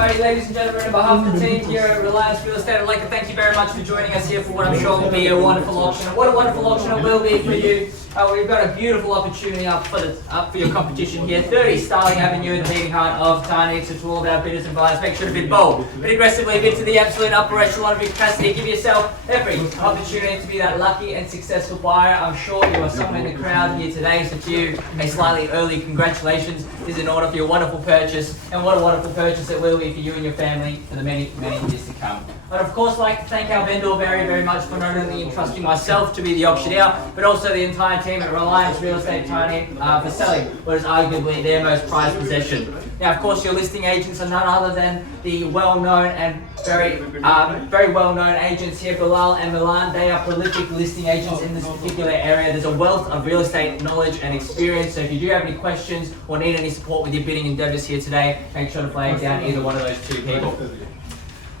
Alrighty, ladies and gentlemen, on behalf of the team here at Reliance Real Estate, I'd like to thank you very much for joining us here for what I'm sure will be a wonderful auction. What a wonderful auction it will be for you. We've got a beautiful opportunity up for your competition here. 30 Starling Avenue in the beating heart of Tarneit. So to all of our bidders and buyers, make sure to bid bold, bid aggressively, bid to the absolute upper echelon of your capacity. Give yourself every opportunity to be that lucky and successful buyer. I'm sure you are somewhere in the crowd here today, so to you, a slightly early congratulations is in order for your wonderful purchase, and what a wonderful purchase it will be for you and your family for the many, many years to come. I'd of course like to thank our vendor very, very much for not only entrusting myself to be the auctioneer, but also the entire team at Reliance Real Estate Tarneit for selling what is arguably their most prized possession. Now, of course, your listing agents are none other than the well-known and very well-known agents here, Bilal and Milan. They are prolific listing agents in this particular area. There's a wealth of real estate knowledge and experience, so if you do have any questions or need any support with your bidding endeavours here today, make sure to flag down either one of those two people.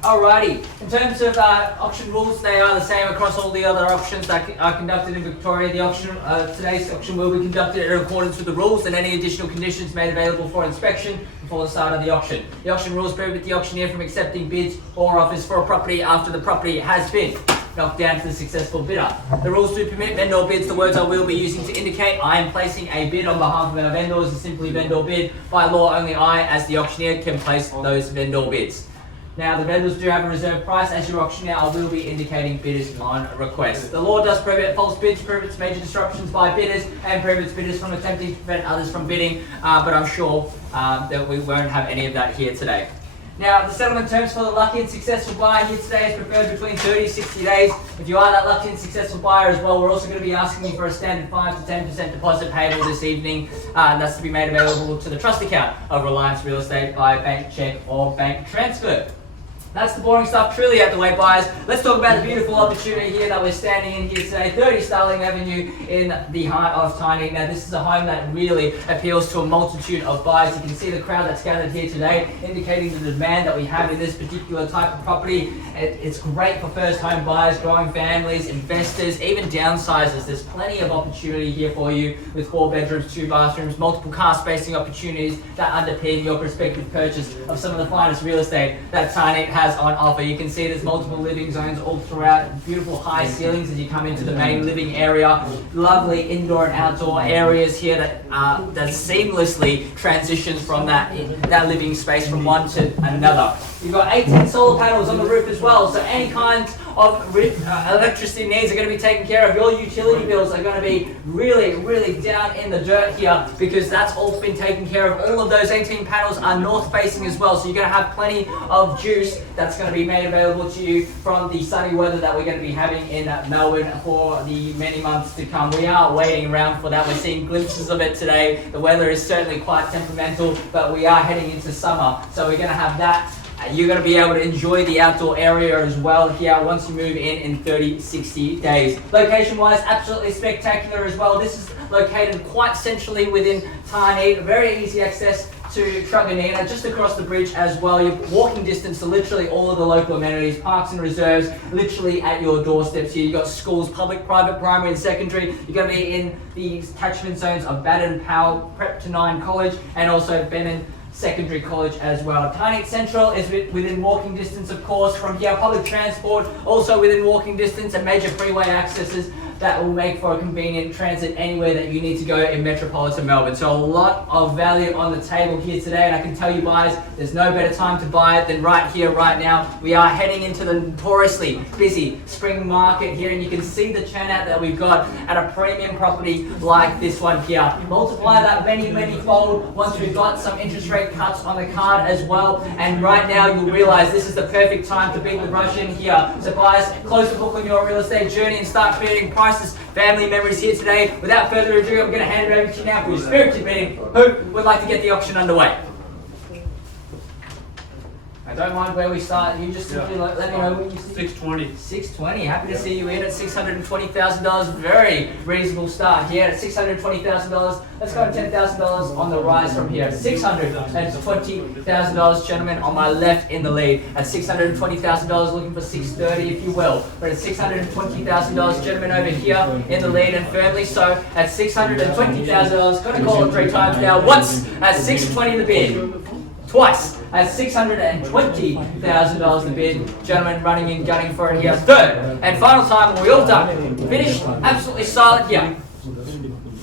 Alrighty, in terms of auction rules, they are the same across all the other auctions that are conducted in Victoria. The auction, today's auction will be conducted in accordance with the rules and any additional conditions made available for inspection before the start of the auction. The auction rules prohibit the auctioneer from accepting bids or offers for a property after the property has been knocked down to the successful bidder. The rules do permit vendor bids. The words I will be using to indicate I am placing a bid on behalf of our vendors is simply vendor bid. By law, only I, as the auctioneer, can place those vendor bids. Now, the vendors do have a reserve price. As your auctioneer, I will be indicating bidders on request. The law does prohibit false bids, prohibits major disruptions by bidders, and prohibits bidders from attempting to prevent others from bidding, but I'm sure that we won't have any of that here today. Now, the settlement terms for the lucky and successful buyer here today is preferred between 30 to 60 days. If you are that lucky and successful buyer as well, we're also going to be asking you for a standard 5 to 10% deposit payable this evening. And that's to be made available to the trust account of Reliance Real Estate by bank check or bank transfer. That's the boring stuff truly out the way, buyers. Let's talk about the beautiful opportunity here that we're standing in here today. 30 Starling Avenue in the heart of Tarneit. Now, this is a home that really appeals to a multitude of buyers. You can see the crowd that's gathered here today, indicating the demand that we have in this particular type of property. It's great for first home buyers, growing families, investors, even downsizers. There's plenty of opportunity here for you with 4 bedrooms, 2 bathrooms, multiple car spacing opportunities that underpin your prospective purchase of some of the finest real estate that Tarneit has on offer. You can see there's multiple living zones all throughout, beautiful high ceilings as you come into the main living area, lovely indoor and outdoor areas here that seamlessly transitions from that living space from one to another. You've got 18 solar panels on the roof as well, so any kind of electricity needs are going to be taken care of. Your utility bills are going to be really, really down in the dirt here because that's all been taken care of. All of those 18 panels are north facing as well, so you're going to have plenty of juice that's going to be made available to you from the sunny weather that we're going to be having in Melbourne for the many months to come. We are waiting around for that. We're seeing glimpses of it today. The weather is certainly quite temperamental, but we are heading into summer, so we're going to have that. You're going to be able to enjoy the outdoor area as well here once you move in 30, 60 days. Location-wise, absolutely spectacular as well. This is located quite centrally within Tarneit, very easy access to Truganina, just across the bridge as well. You're walking distance to literally all of the local amenities, parks and reserves, literally at your doorsteps here. You've got schools, public, private, primary and secondary. You're going to be in the catchment zones of Baden Powell Prep to 9 College and also Benin Secondary College as well. Tarneit Central is within walking distance, of course, from here. Public transport also within walking distance and major freeway accesses that will make for a convenient transit anywhere that you need to go in metropolitan Melbourne. So a lot of value on the table here today, and I can tell you guys, there's no better time to buy it than right here, right now. We are heading into the notoriously busy spring market here, and you can see the turnout that we've got at a premium property like this one here. Multiply that many fold once we've got some interest rate cuts on the card as well, and right now you'll realize this is the perfect time to beat the rush in here. So guys, close the book on your real estate journey and start creating prices, family memories here today. Without further ado, I'm going to hand it over to you now for your spirited meeting. Who would like to get the auction underway? I don't mind where we start. You just simply let me know what you see. 620. 620. Happy to see you in at $620,000. Very reasonable start here at $620,000. Let's go to $10,000 on the rise from here. $620,000, gentlemen, on my left in the lead. At $620,000, looking for 630, if you will. We're at $620,000, gentlemen, over here in the lead and firmly so at $620,000. Going to call it 3 times now. Once at $620 the bid. twice at $620,000 the bid. Gentlemen running and gunning for it here. Third and final time, we all done. Finished, absolutely silent here.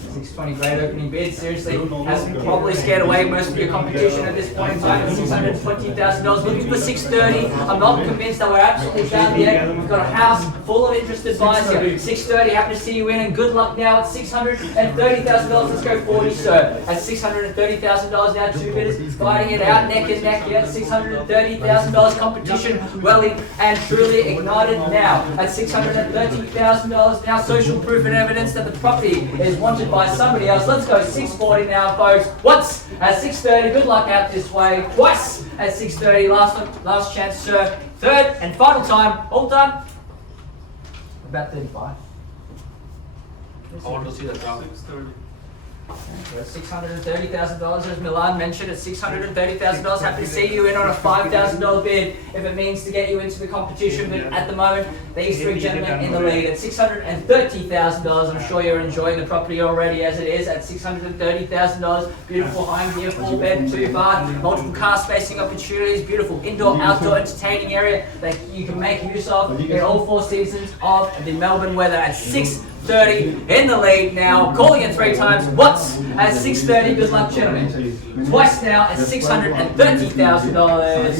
620, great opening bid. Seriously, has probably scared away most of your competition at this point in time at $620,000. Looking for 630. I'm not convinced that we're absolutely down yet. We've got a house full of interested buyers here. 630, happy to see you in, and good luck now at $630,000. Let's go 40, sir. At $630,000 now, two bidders fighting it out neck and neck here. $630,000 competition well and truly ignited now. At $630,000 now, social proof and evidence that the property is wanted by somebody else. Let's go 640 now, folks. Once at 630, good luck out this way. Twice at 630, last chance, sir. Third and final time, all done. About 35. I want to see that drop. $630,000, as Milan mentioned, at $630,000. Happy to see you in on a $5,000 bid if it means to get you into the competition. But at the moment, these three gentlemen in the lead at $630,000. I'm sure you're enjoying the property already as it is at $630,000. Beautiful home here, 4-bed, 2-bath, multiple car spacing opportunities, beautiful indoor-outdoor entertaining area that you can make use of in all 4 seasons of the Melbourne weather at $630 in the lead now, calling it 3 times. Once at $630, good luck, gentlemen. Twice now at $630,000.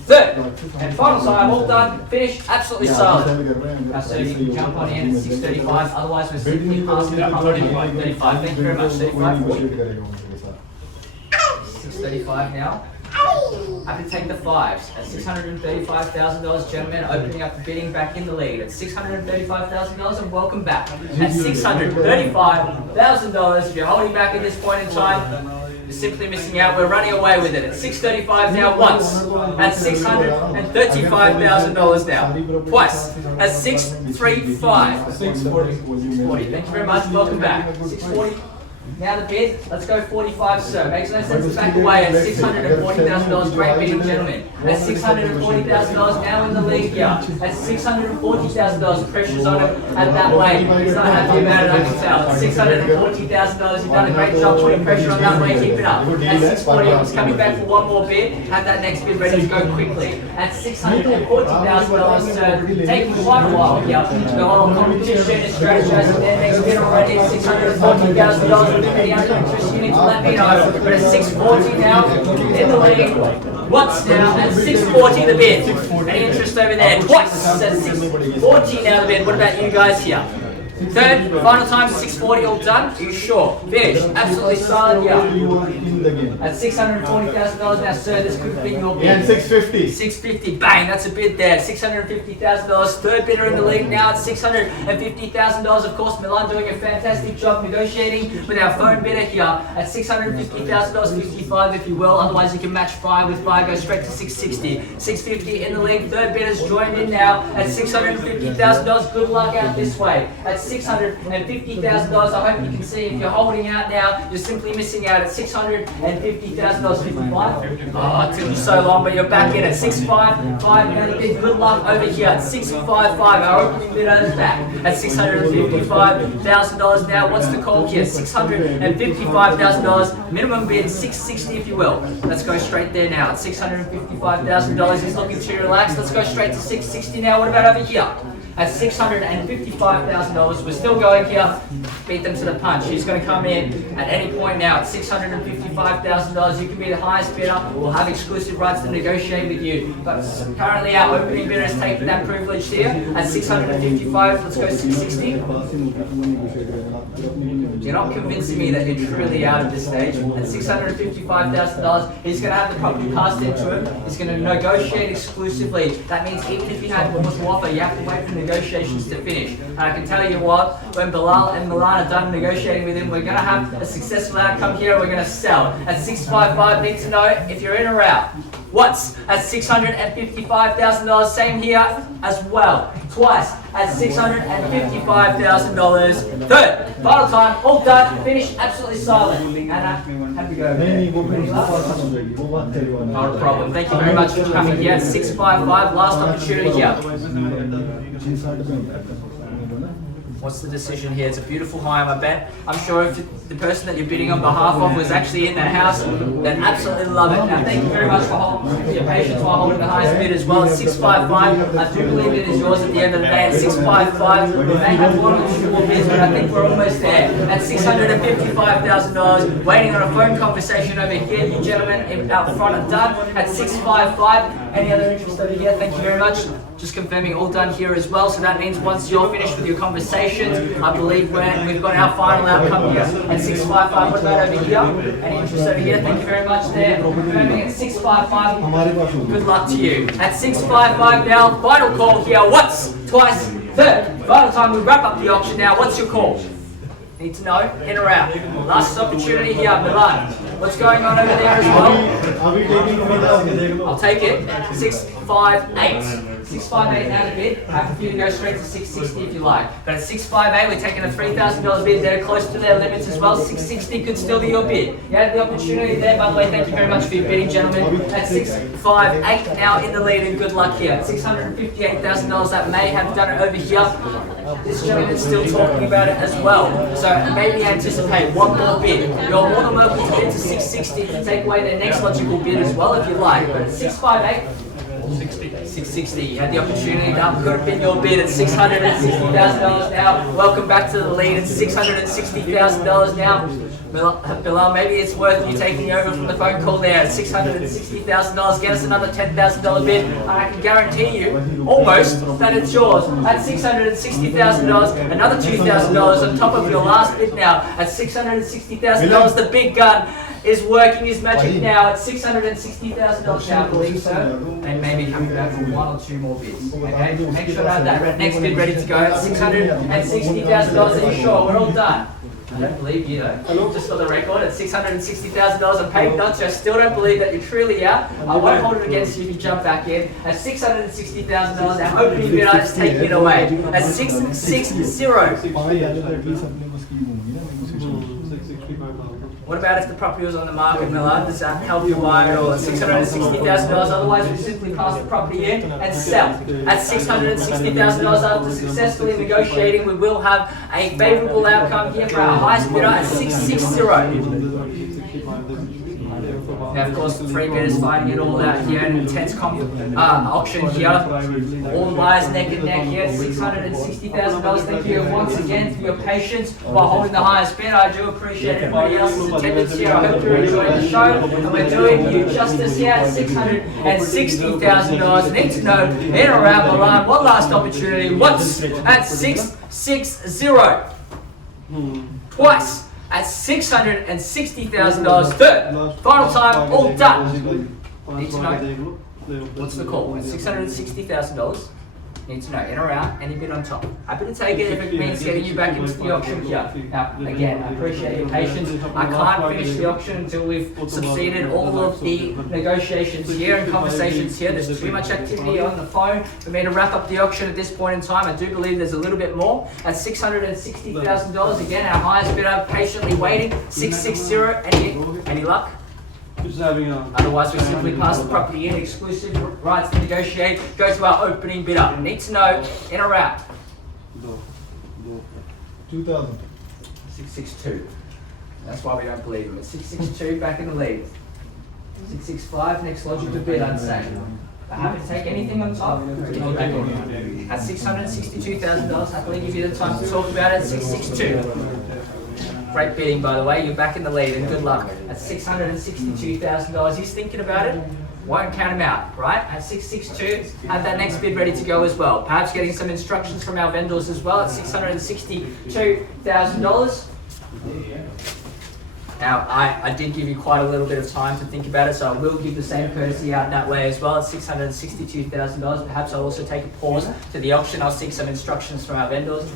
Third and final time, all done, finished, absolutely silent. Now, so you can jump on in at $635, otherwise we're simply passing it up on $35. Thank you very much, 35. $635 now. Happy to take the 5s at $635,000, gentlemen. Opening up the bidding back in the lead at $635,000, and welcome back at $635,000. If you're holding back at this point in time, you're simply missing out. We're running away with it at $635 now. Once at $635,000 now. Twice at $635. 640. Thank you very much. Welcome back. 640. Now the bid, let's go 45, sir. Makes no sense to back away at $640,000. Great bidding, gentlemen. At $640,000 now in the league here. At $640,000, pressure's on him at that way. He's not happy about it, I can tell. At $640,000, you've done a great job putting pressure on that way. Keep it up. At $640, he's coming back for one more bid. Have that next bid ready to go quickly. At $640,000, sir, taking quite a while here. The whole competition is strategizing their next bid already. $640,000. Any other interest, you need to let me know. We're at $640 now in the league. Once now at $640 the bid. Any interest over there? Twice at $640 now the bid. What about you guys here? Third, final time, $640, all done. Are you sure? Finished. Absolutely silent here. At $640,000 now, sir, this could be your bid. Yeah, $650. $650, bang, that's a bid there. $650,000. Third bidder in the league now at $650,000. Of course, Milan doing a fantastic job negotiating with our phone bidder here at $650,000, 55 if you will. Otherwise, you can match 5 with 5, go straight to $660. $650 in the league. Third bidder's joined in now at $650,000. Good luck out this way. At $650,000. I hope you can see if you're holding out now, you're simply missing out at $650,000. 55. Oh, it took you so long, but you're back in at $655. Now you did good luck over here at $655. Our opening bidder is back at $655,000 now. What's the call here? $655,000. Minimum bid $660 if you will. Let's go straight there now at $655,000. He's looking to relax. Let's go straight to $660 now. What about over here? At $655,000, we're still going here. Beat them to the punch. He's going to come in at any point now at $655,000. You can be the highest bidder. We'll have exclusive rights to negotiate with you. But currently, our opening bidder is taking that privilege here at $655. Let's go $660. You're not convincing me that you're truly out of this stage. At $655,000, he's going to have the property passed into him. He's going to negotiate exclusively. That means even if you had more to offer, you have to wait for negotiations to finish. And I can tell you what, when Bilal and Milan are done negotiating with him, we're going to have a successful outcome here. We're going to sell. At $655, need to know if you're in or out. Once at $655,000, same here as well. Twice at $655,000. Third, final time, all done, finished, absolutely silent. Anna, have you go. Not a problem. Thank you very much for coming here. 655, last opportunity here. What's the decision here? It's a beautiful home, I bet. I'm sure if the person that you're bidding on behalf of was actually in the house, then absolutely love it. Now, thank you very much for your patience while holding the highest bid as well. At 655, I do believe it is yours at the end of the day. At 655, we may have one or two more bids, but I think we're almost there. At $655,000, waiting on a phone conversation over here. You gentlemen out front are done. At 655, any other interest over here? Thank you very much. Just confirming all done here as well. So that means once you're finished with your conversations, I believe we've got our final outcome here at 655. What about over here? Any interest over here? Thank you very much there. Confirming at 655. Good luck to you. At 655 now, final call here. Once, twice, third. Final time we wrap up the auction now. What's your call? Need to know, in or out. Last opportunity here, Milan. What's going on over there as well? I'll take it. 658. 658 out of bid. Happy for you to go straight to 660 if you like. But at 658, we're taking a $3,000 bid. They're close to their limits as well. 660 could still be your bid. You had the opportunity there. By the way, thank you very much for your bidding, gentlemen. At 658 now in the lead, and good luck here. At $658,000, that may have done it over here. This gentleman's still talking about it as well. So maybe anticipate one more bid. You're more than welcome to bid to 660 to take away their next logical bid as well if you like. But at 658, 660. You had the opportunity. That could have been your bid at $660,000 now. Welcome back to the lead at $660,000 now. Bilal, maybe it's worth you taking over from the phone call there at $660,000. Get us another $10,000 bid, and I can guarantee you, almost, that it's yours at $660,000. Another $2,000 on top of your last bid now at $660,000. The big gun is working his magic now at $660,000 now, I believe so. And maybe coming back for one or two more bids. Okay, make sure to have that next bid ready to go at $660,000. Are you sure? We're all done. I don't believe you though. Just for the record, at $660,000 I'm paid nuts. I still don't believe that you're truly out. I won't hold it against you if you jump back in. At $660,000, our opening bid, I just take it away. At 660. What about if the property was on the market, Milan? Does that help you buy it all at $660,000? Otherwise, we simply pass the property in and sell. At $660,000 after successfully negotiating, we will have a favourable outcome here for our highest bidder at 660. Now, of course, the three bidders fighting it all out here, an intense auction here. All the buyers neck and neck here, $660,000. Thank you once again for your patience while holding the highest bid. I do appreciate everybody else's attendance here. I hope you're enjoying the show, and we're doing you justice here at $660,000. Need to know in or out Milan. One last opportunity. Once at 660. Twice at $660,000. Third, final time, all done. Need to know what's the call? At $660,000. Need to know in or out, any bid on top. Happy to take it if it means getting you back into the auction here. Now, again, I appreciate your patience. I can't finish the auction until we've succeeded all of the negotiations here and conversations here. There's too much activity on the phone for me to wrap up the auction at this point in time. I do believe there's a little bit more. At $660,000, again, our highest bidder patiently waiting. 660. Any luck? Otherwise, we simply pass the property in. Exclusive rights to negotiate. Go to our opening bidder. Need to know in or out. 2000. 662. That's why we don't believe him. It's 662 back in the lead. 665. Next logical bid, I'd say. I'm happy to take anything on top. At $662,000, happily give you the time to talk about it. 662. Great bidding, by the way. You're back in the lead, and good luck. At $662,000, he's thinking about it. Won't count him out, right? At 662, have that next bid ready to go as well. Perhaps getting some instructions from our vendors as well at $662,000. Now, I did give you quite a little bit of time to think about it, so I will give the same courtesy out that way as well at $662,000. Perhaps I'll also take a pause to the auction. I'll seek some instructions from our vendors.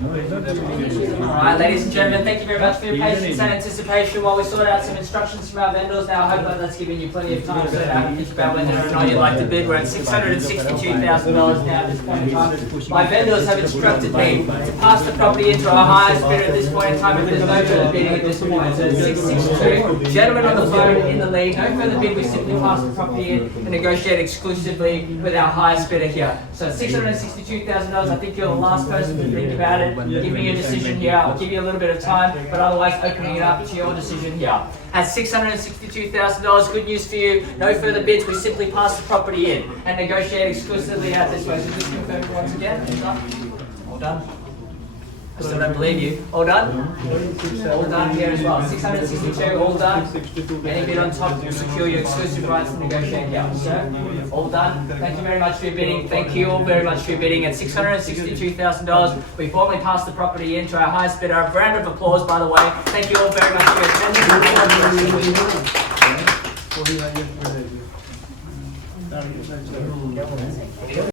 Alright, ladies and gentlemen, thank you very much for your patience and anticipation while we sort out some instructions from our vendors. Now, I hope that's given you plenty of time to think about whether or not you'd like to bid. We're at $662,000 now at this point in time. My vendors have instructed me to pass the property into our highest bidder at this point in time, if there's no further bidding at this point. 662. Gentlemen on the phone in the lead. No further bid. We simply pass the property in and negotiate exclusively with our highest bidder here. So $662,000. I think you're the last person to think about it. Give me your decision here. I'll give you a little bit of time, but otherwise opening it up to your decision here. At $662,000, good news for you. No further bids. We simply pass the property in and negotiate exclusively out this way. So just confirm once again. All done. I still don't believe you. All done? All done here as well. 662, all done. Any bid on top will secure your exclusive rights to negotiate here. Sir, all done. Thank you very much for your bidding. Thank you all very much for your bidding. At $662,000, we formally pass the property in to our highest bidder. A round of applause, by the way. Thank you all very much for your attendance.